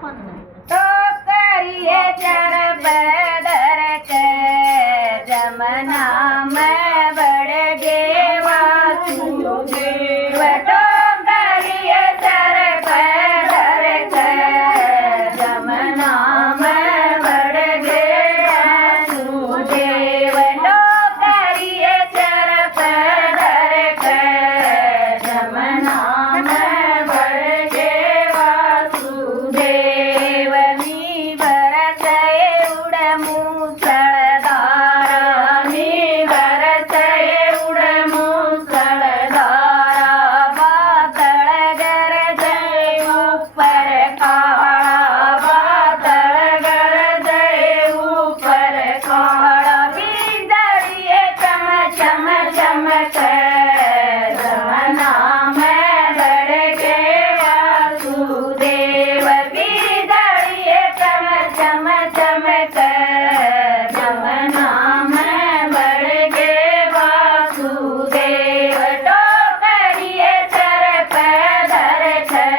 तो करिए चर बदर के जमना में बढ़ गे वासुदेव तो करिए चर बदर के जमना में बढ़ गे वासुदेव तो करिए चर बदर के जमना में बढ़ गे वासुदेव नी बरसे उड़ मूसलधारा नी बरसे उड़ मूसलधारा बादल गरजे ऊपर काला बादल गरजे ऊपर काला बिजलिए चम चम चमके जमना में बढ़ गे वासुदेव बिजलिए चम चम चमके जमना में बढ़ गे वासुदेव तो करिए चर पैदर के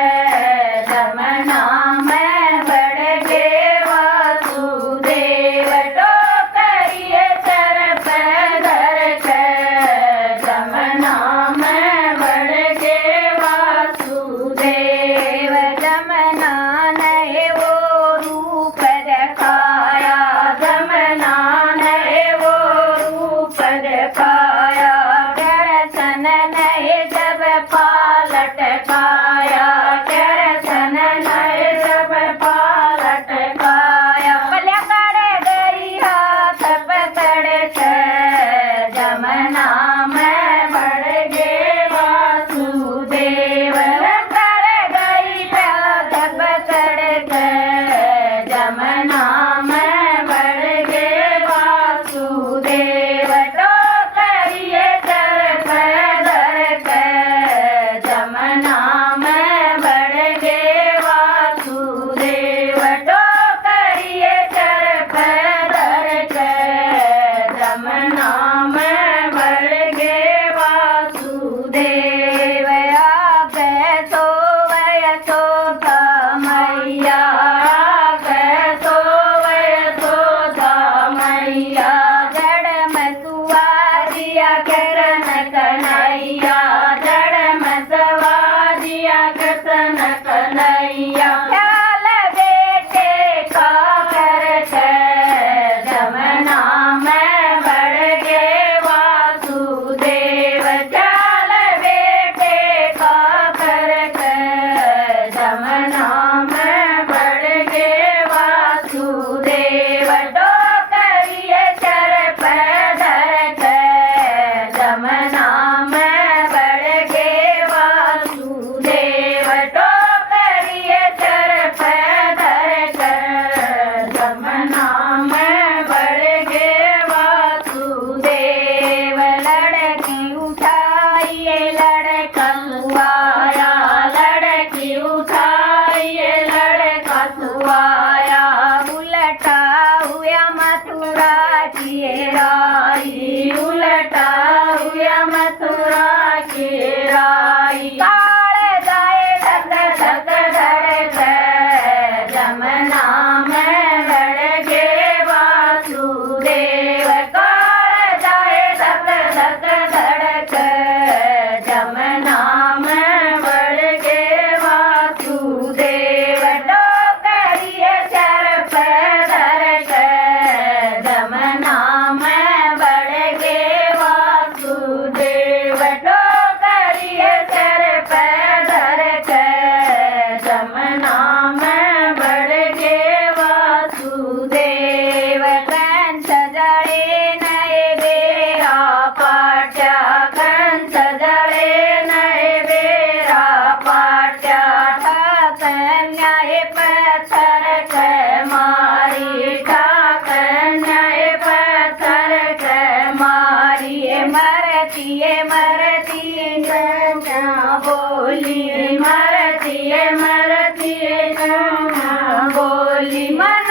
जमना में बढ़ गे वासुदेव तो करिए चर पैदर के जमना में बढ़ गे वासुदेव जमना ने वो रूप दिखाया जमना ने वो रूप दिखाया दर्शन ने जब पालट पाया दर्शन ने जब पालट पाया पलकड़ गई हाथ पकड़ के जमना में बढ़ गे वासुदेव कर गई हाथ पकड़ के जमना में बढ़ गे वासुदेव तो करिए चर पैदर के जमना में बढ़ गे वासुदेव तो करिए चर पैदर के जमना में बढ़ गे वासुदेव आगे सोवय सोता मैया आगे सोवय सोता मैया जड़ में सुवादिया करन कन्हैया जड़ में सवादिया कृष्ण कन्हैया ख्याल बेटे का करके जमना में बढ़ गे वासुदेव ख्याल बेटे का करके जमना में बढ़ गे वासुदेव तो करिए चर पैदर के जमना में बढ़ गे वासुदेव तो करिए चर पैदर के जमना में बढ़ गे वासुदेव लड़की उठाइए लड़का सुआया लड़की उठाइए लड़का सुआया उलटा हुआ मथुरा की राई उलटा हुआ मथुरा की राई काले जाए धक धक धड़के जमना में बढ़ गे वासुदेव काले जाए धक धक धड़के जमना में बढ़ गे वासुदेव तो करिए चर पैदर के जमना में बढ़ गे वासुदेव तो करिए चर पैदर के जमना में बढ़ गे वासुदेव कंस जड़े नए बेरा पाट्या कंस जड़े नए बेरा पाट्या ठाकन्याय पत्थर के मारी ठाकन्याय पत्थर के मारी मरती ना बोली मरती ना बोली मन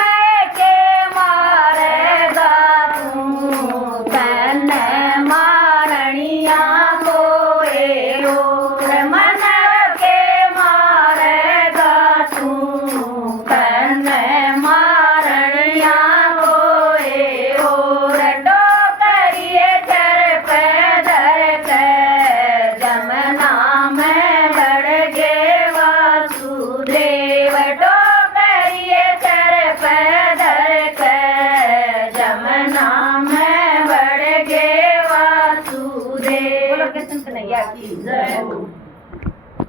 के मारेगा तू तन मारणिया गोए और मन के मारेगा तू नाम बढ़ गे वासुदेव। बोलो कृष्ण कन्हैया की जय।